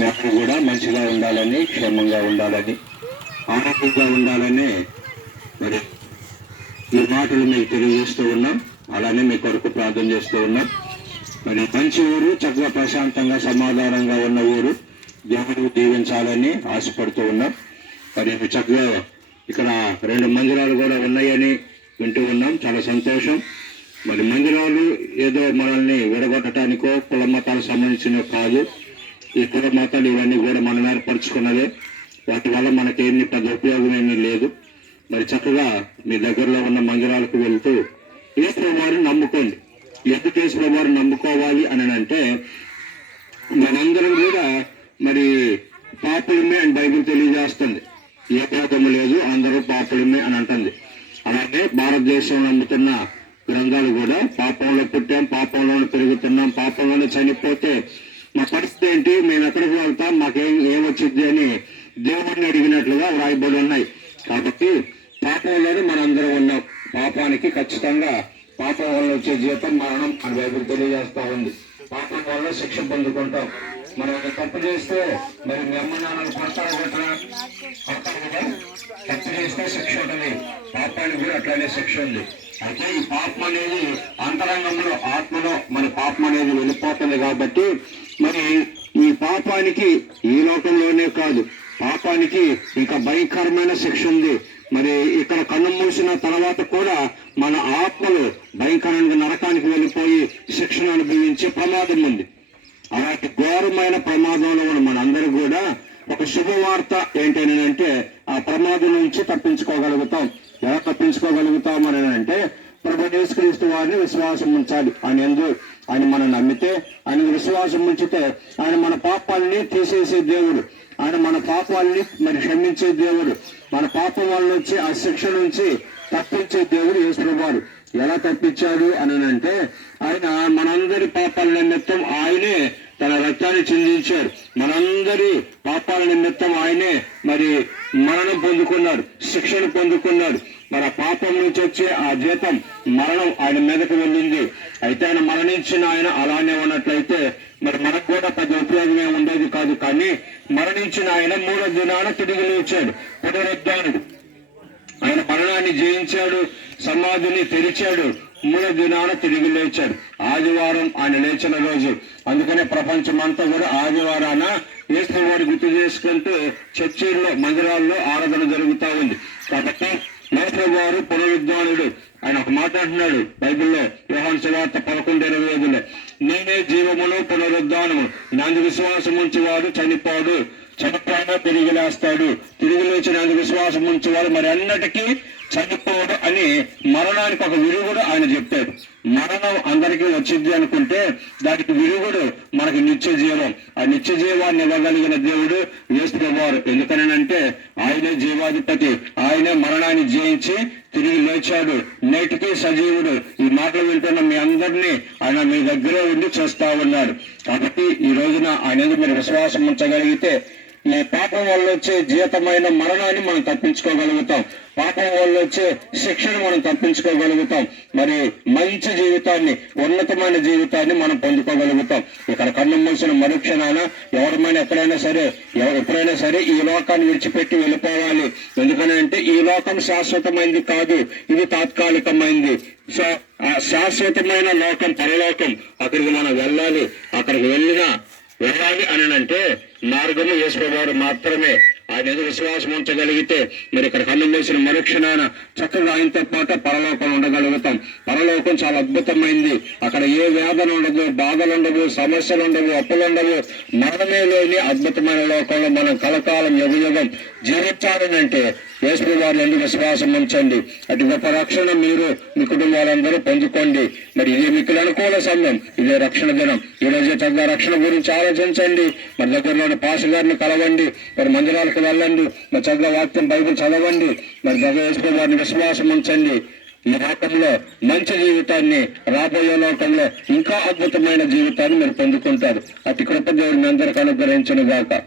మేము కూడా మంచిగా ఉండాలని క్షేమంగా ఉండాలని ఆరోగ్యంగా ఉండాలని మరి ఈ మాటలు మీకు తెలియజేస్తూ ఉన్నాం. అలానే మీ కొరకు ప్రార్థన చేస్తూ ఉన్నాం. మరి మంచి ఊరు చక్కగా ప్రశాంతంగా సమాధానంగా ఉన్న ఊరు దేవుడు దీవించాలని ఆశపడుతూ ఉన్నాం. మరి చక్కగా ఇక్కడ రెండు మందిరాలు కూడా ఉన్నాయని వింటూ ఉన్నాం. చాలా సంతోషం. మరి మందిరాలు ఏదో మనల్ని విడగొట్టడానికో కుల మతాలకు సంబంధించినవి కాదు. ఈ కుల మతాలు ఇవన్నీ కూడా మనం ఏర్పరచుకున్నదే వాటి వల్ల మనకేమి పెద్ద ఉపయోగం ఏమీ లేదు. మరి చక్కగా మీ దగ్గరలో ఉన్న మందిరాలకు వెళ్తూ యేసు వారిని నమ్ముకోండి. ఎందుకు వారిని నమ్ముకోవాలి అని అంటే మనందరం కూడా మరి పాపులమే అని బైబిల్ తెలియజేస్తుంది. ఏ పాపము లేదు అందరూ పాపులమే అని అంటుంది. అలాగే భారతదేశం నమ్ముతున్న గ్రంథాలు కూడా పాపంలో పుట్టాం పాపంలోనే పెరుగుతున్నాం పాపంలోనే చనిపోతే మా పరిస్థితి ఏంటి? మేము ఎక్కడికి వెళ్తాం? మాకేం ఏమొచ్చింది అని దేవుడిని అడిగినట్లుగా వ్రాయబడి ఉన్నాయి. కాబట్టి పాపంలోనే మనందరం ఉన్నాం. పాపానికి ఖచ్చితంగా పాపం వల్ల వచ్చే జీతం మరణం అని బైబిల్ తెలియజేస్తా ఉంది. పాపం వల్ల శిక్ష పొందుకుంటాం. మనం ఒక తప్పు చేస్తే మరి మీ అమ్మ నాన్నలు కదా? తప్పు చేస్తే శిక్ష ఉంటుంది. పాపానికి కూడా అట్లానే శిక్ష ఉంది. అయితే ఈ పాపం అనేది అంతరంగంలో ఆత్మలో మన పాపం అనేది వెళ్ళిపోతుంది కాబట్టి మరి ఈ పాపానికి ఈ లోకంలోనే కాదు. పాపానికి ఇంకా భయంకరమైన శిక్ష ఉంది. మరి ఇక్కడ కన్ను మూసిన తర్వాత కూడా మన ఆత్మలు భయంకరంగా నరకానికి వెళ్ళిపోయి శిక్షణ అనుభవించే ప్రమాదం ఉంది. అలాంటి ఘోరమైన ప్రమాదంలో ఉన్న మనందరూ కూడా ఒక శుభవార్త ఏంటంటే ఆ ప్రమాదం నుంచి తప్పించుకోగలుగుతాం. ఎలా తప్పించుకోగలుగుతాం అని అంటే ప్రభు వారిని విశ్వాసం ఉంచాలి. ఆయన ఎందు ఆయన మనం నమ్మితే ఆయన విశ్వాసం ఉంచితే ఆయన మన పాపాలని తీసేసే దేవుడు. ఆయన మన పాపాలని మరి క్షమించే దేవుడు. మన పాపం వల్ల వచ్చి ఆ శిక్ష నుంచి తప్పించే దేవుడు యేసుప్రభువారు. ఎలా తప్పించాడు అని అంటే ఆయన మనందరి పాపాల నిమిత్తం ఆయనే తన రక్తాన్ని చిందించారు. మనందరి పాపాల నిమిత్తం ఆయనే మరి మరణం పొందుకున్నాడు శిక్షణ పొందుకున్నాడు మన పాపం నుంచి వచ్చే ఆ జీతం మరణం ఆయన మీదకు వెళ్ళింది. అయితే ఆయన మరణించిన ఆయన అలానే ఉన్నట్లయితే మరి మనకు కూడా పెద్ద ఉపయోగమే ఉండేది కాదు. కానీ మరణించిన ఆయన మూడో దినాన తిరిగి లేచాడు. పునరుద్ధానుడు. ఆయన మరణాన్ని జయించాడు. సమాధిని తెరిచాడు. మూడో దినాన తిరిగి లేచాడు. ఆదివారం ఆయన లేచిన రోజు. అందుకనే ప్రపంచం అంతా కూడా ఆదివారాన ఏసు వారి గుర్తు చేసుకుంటూ చర్చిల్లో మందిరాల్లో ఆరాధన జరుగుతూ ఉంది. కాబట్టి గారు పుర విద్వానుడు. ఆయన ఒక మాట అంటున్నాడు. బైబిల్లో యోహాన్ సువార్త పదకొండు ఇరవై ఐదులో నేనే జీవమును పునరుద్ధానము. నందు విశ్వాసం ఉంచి వాడు చనిపోడు. చనిపోయినా తిరిగి లేస్తాడు. తిరిగి లేచినందుకు విశ్వాసం ఉంచేవాడు మరి అన్నటికీ చనిపోడు అని మరణానికి ఒక విరుగుడు ఆయన చెప్పాడు. మరణం అందరికీ వచ్చింది అనుకుంటే దానికి విరుగుడు మనకి నిత్య జీవం. ఆ నిత్య జీవాన్ని ఇవ్వగలిగిన దేవుడు వేస్తున్నవారు ఎందుకనంటే ఆయనే జీవాధిపతి. ఆయనే మరణాన్ని జయించి తిరిగి లేచాడు. నేటికి సజీవుడు. ఈ మాటలు వింటున్న మీ అందరినీ ఆయన మీ దగ్గరే ఉండి చేస్తా ఉన్నాడు కాబట్టి ఈ రోజున ఆయన మీరు విశ్వాసం ఉంచగలిగితే ఈ పాపం వల్ల వచ్చే జీతమైన మరణాన్ని మనం తప్పించుకోగలుగుతాం. పాపం వల్ల వచ్చే శిక్షను మనం తప్పించుకోగలుగుతాం. మరి మంచి జీవితాన్ని ఉన్నతమైన జీవితాన్ని మనం పొందుకోగలుగుతాం. ఇక్కడ కన్ను మూసిన మరుక్షణాన ఎవరమైనా ఎక్కడైనా సరే ఎప్పుడైనా సరే ఈ లోకాన్ని విడిచిపెట్టి వెళ్ళిపోవాలి. ఎందుకని అంటే ఈ లోకం శాశ్వతమైంది కాదు ఇది తాత్కాలికమైంది. సో ఆ శాశ్వతమైన లోకం పరలోకం అక్కడికి మనం వెళ్ళాలి. అక్కడికి వెళ్ళినా వెళ్ళాలి అని అంటే మార్గము యేసువారు మాత్రమే. ఆయన ఎదురు విశ్వాసం ఉంచగలిగితే మరి ఇక్కడ కన్ను మూసిన మరుక్షణాన చక్కగా ఆయనతో పాటు పరలోకం ఉండగలుగుతాం. పరలోకం చాలా అద్భుతమైంది. అక్కడ ఏ వేదన ఉండదు బాధలు ఉండవు సమస్యలు ఉండవు అప్పులు ఉండవు. మరణమే లేని అద్భుతమైన లోకంలో మనం కలకాలం యుగ యుగం జీవించాలని అంటే యేసు వారిని ఎందుకు విశ్వాసం ఉంచండి. అటు గొప్ప రక్షణ మీరు మీ కుటుంబాలందరూ పొందుకోండి. మరి ఇది మీకు అనుకూల సమయం ఇదే రక్షణ దినం. ఈ రోజు చక్కగా రక్షణ గురించి ఆలోచించండి. మరి దగ్గరలోని పాష గారిని కలవండి. మరి మందిరాలకు వెళ్ళండి. మరి చక్కగా వాక్యం బైబిల్ చదవండి. మరి దగ్గర యేసు వారిని విశ్వాసం ఉంచండి. ఈ లోకంలో మంచి జీవితాన్ని రాబోయే లోకంలో ఇంకా అద్భుతమైన జీవితాన్ని మీరు పొందుకుంటారు. అతి కృప దేవుడిని అందరికీ అనుగ్రహించను గాక